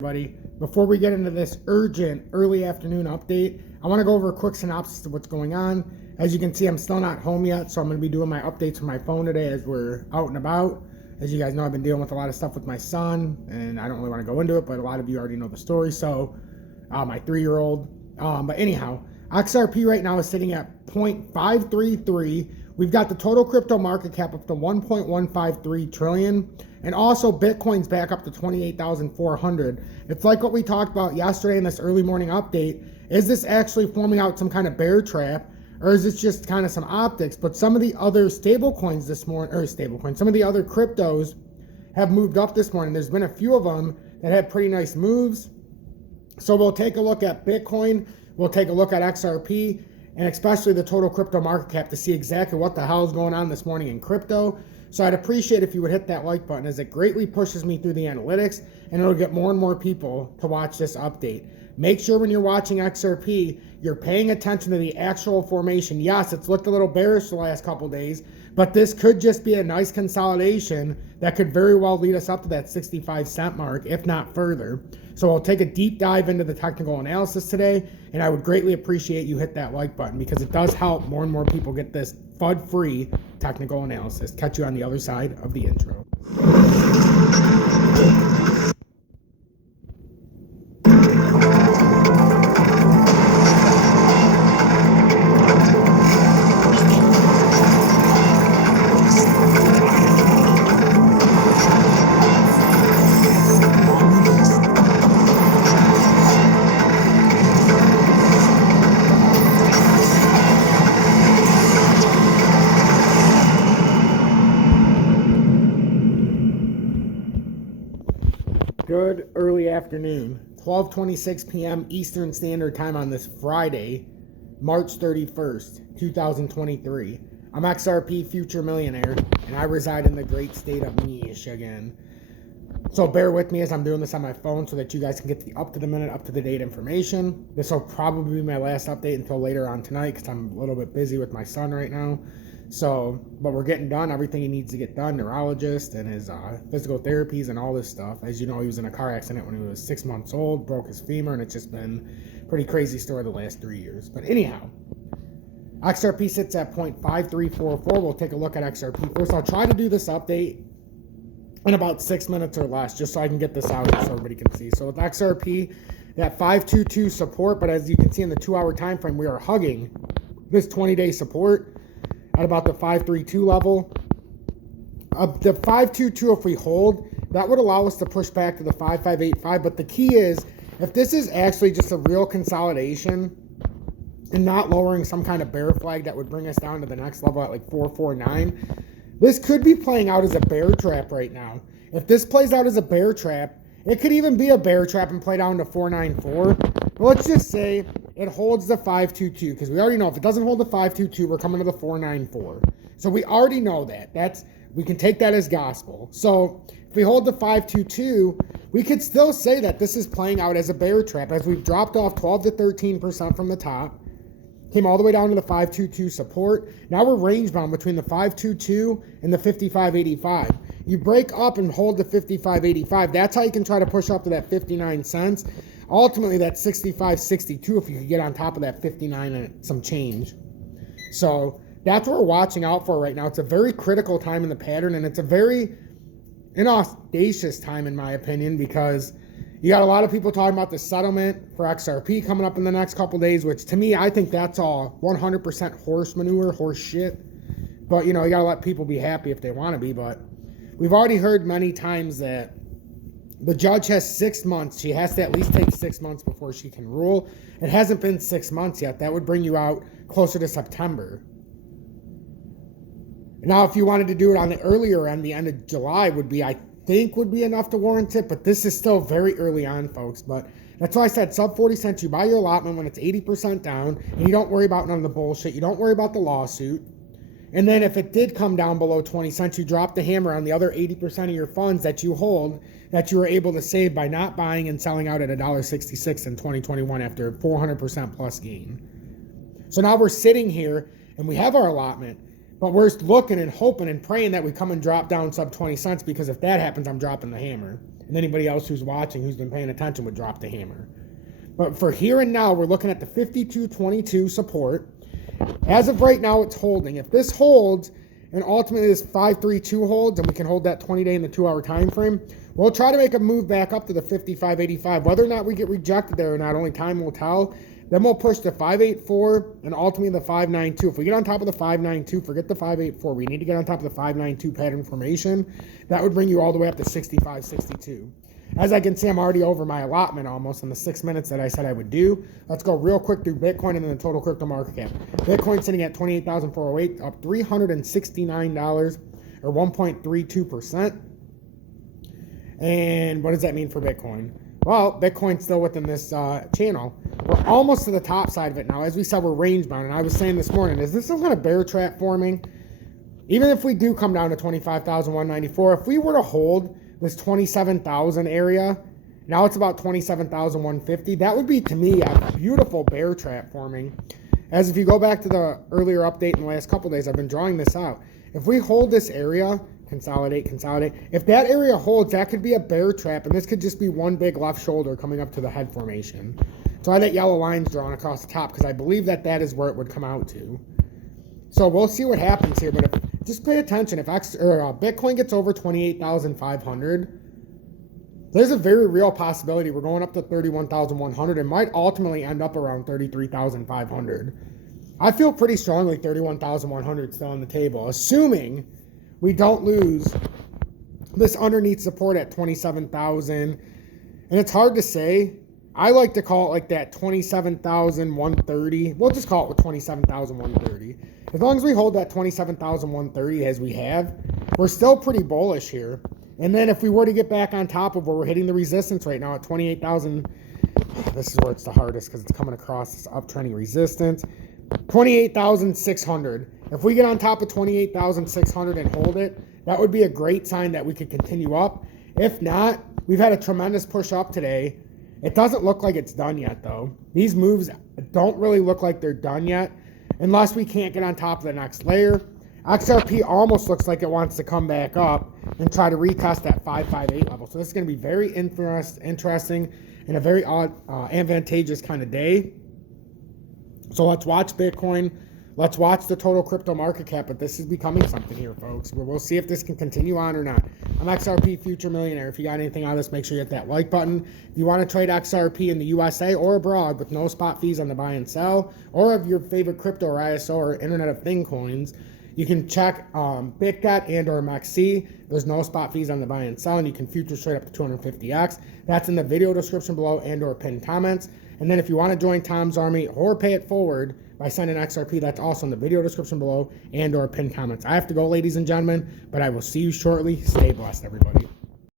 Everybody, before we get into this urgent early afternoon update, I want to go over a quick synopsis of what's going on. As you can see, I'm still not home yet, so I'm going to be doing my updates from my phone today as we're out and about. As you guys know, I've been dealing with a lot of stuff with my son, and I don't really want to go into it, but a lot of you already know the story. So my 3-year-old, but anyhow, XRP right now is sitting at 0.533. We've got the total crypto market cap up to 1.153 trillion. And also Bitcoin's back up to 28,400. It's like what we talked about yesterday in this early morning update. Is this actually forming out some kind of bear trap, or is this just kind of some optics? But some of the other stable coins this morning, some of the other cryptos have moved up this morning. There's been a few of them that had pretty nice moves. So we'll take a look at Bitcoin, we'll take a look at XRP, and especially the total crypto market cap to see exactly what the hell is going on this morning in crypto. So I'd appreciate if you would hit that like button, as it greatly pushes me through the analytics and it'll get more and more people to watch this update. Make sure when you're watching XRP, you're paying attention to the actual formation. Yes, it's looked a little bearish the last couple days, but this could just be a nice consolidation that could very well lead us up to that 65-cent mark, if not further. So I'll take a deep dive into the technical analysis today, and I would greatly appreciate you hit that like button because it does help more and more people get this FUD-free technical analysis. Catch you on the other side of the intro. Good early afternoon, 12:26 p.m. Eastern Standard Time on this Friday, March 31st, 2023. I'm XRP Future Millionaire, and I reside in the great state of Michigan. So bear with me as I'm doing this on my phone so that you guys can get the up-to-the-minute, up-to-the-date information. This will probably be my last update until later on tonight because I'm a little bit busy with my son right now. So, but we're getting done everything he needs to get done, neurologist and his physical therapies and all this stuff. As you know, he was in a car accident when he was 6 months old, broke his femur, and it's just been a pretty crazy story the last 3 years. But anyhow, XRP sits at 0.5344. We'll take a look at XRP first. I'll try to do this update in about 6 minutes or less, just so I can get this out so everybody can see. So with XRP, that 522 support, but as you can see in the 2-hour time frame, we are hugging this 20-day support at about the 532 level. The 522, if we hold, that would allow us to push back to the 5585. But the key is, if this is actually just a real consolidation and not lowering some kind of bear flag that would bring us down to the next level at like 449, this could be playing out as a bear trap right now. If this plays out as a bear trap, it could even be a bear trap and play down to 494. But let's just say it holds the 522, because we already know if it doesn't hold the 522, we're coming to the 494. So we already know that. We can take that as gospel. So if we hold the 522, we could still say that this is playing out as a bear trap, as we've dropped off 12 to 13% from the top, came all the way down to the 522 support. Now we're range bound between the 522 and the 5585. You break up and hold the 5585. That's how you can try to push up to that 59 cents. Ultimately, that's 65.62 if you could get on top of that 59 and some change. So that's what we're watching out for right now. It's a very critical time in the pattern, and it's a very inauspicious time, in my opinion, because you got a lot of people talking about the settlement for XRP coming up in the next couple days, which to me, I think that's all 100% horse manure, horse shit. But, you got to let people be happy if they want to be. But we've already heard many times that the judge has 6 months. She has to at least take 6 months before she can rule. It hasn't been 6 months yet. That would bring you out closer to September. Now, if you wanted to do it on the earlier end, the end of July would be enough to warrant it. But this is still very early on, folks. But that's why I said sub 40 cents. You buy your allotment when it's 80% down, and you don't worry about none of the bullshit. You don't worry about the lawsuit. And then if it did come down below 20 cents, you drop the hammer on the other 80% of your funds that you hold, that you were able to save by not buying and selling out at $1.66 in 2021 after 400% plus gain. So now we're sitting here and we have our allotment, but we're looking and hoping and praying that we come and drop down sub 20 cents, because if that happens, I'm dropping the hammer. and anybody else who's watching who's been paying attention would drop the hammer. But for here and now, we're looking at the 52.22 support. As of right now, it's holding. If this holds, and ultimately this 532 holds, and we can hold that 20-day and the 2-hour time frame, we'll try to make a move back up to the 55.85. Whether or not we get rejected there or not, only time will tell. Then we'll push the 584 and ultimately the 592. If we get on top of the 592, forget the 584. We need to get on top of the 592 pattern formation. That would bring you all the way up to 65.62. As I can see, I'm already over my allotment almost in the 6 minutes that I said I would do. Let's go real quick through Bitcoin and then the total crypto market cap. Bitcoin sitting at $28,408, up $369 or 1.32%. And what does that mean for Bitcoin? Well, Bitcoin's still within this channel. We're almost to the top side of it now. As we said, we're range bound. And I was saying this morning, is this some kind of bear trap forming? Even if we do come down to 25,194, if we were to hold this 27,000 area, now it's about 27,150, that would be, to me, a beautiful bear trap forming. As if you go back to the earlier update in the last couple days, I've been drawing this out. If we hold this area, consolidate, if that area holds, that could be a bear trap, and this could just be one big left shoulder coming up to the head formation. So I had that yellow lines drawn across the top because I believe that that is where it would come out to. So we'll see what happens here, but just pay attention. If Bitcoin gets over 28,500, there's a very real possibility we're going up to 31,100 and might ultimately end up around 33,500. I feel pretty strongly 31,100 still on the table, assuming we don't lose this underneath support at 27,000. And it's hard to say. I like to call it like that 27,130. We'll just call it with 27,130. As long as we hold that 27,130 as we have, we're still pretty bullish here. And then if we were to get back on top of where we're hitting the resistance right now at 28,000, this is where it's the hardest because it's coming across this uptrending resistance, 28,600. If we get on top of 28,600 and hold it, that would be a great sign that we could continue up. If not, we've had a tremendous push up today. It doesn't look like it's done yet, though. These moves don't really look like they're done yet unless we can't get on top of the next layer. XRP almost looks like it wants to come back up and try to retest that 558 level. So this is going to be very interesting and a very advantageous kind of day. So let's watch Bitcoin. Let's watch the total crypto market cap, but this is becoming something here, folks. We'll see if this can continue on or not. I'm XRP Future Millionaire. If you got anything on this, make sure you hit that like button. If you want to trade XRP in the USA or abroad with no spot fees on the buy and sell, or of your favorite crypto or ISO or Internet of Things coins, you can check BITGET and or MEXC. There's no spot fees on the buy and sell, and you can future trade up to 250x. That's in the video description below and or pinned comments. And then if you want to join Tom's Army or pay it forward by sending XRP, that's also in the video description below and or pinned comments. I have to go, ladies and gentlemen, but I will see you shortly. Stay blessed, everybody.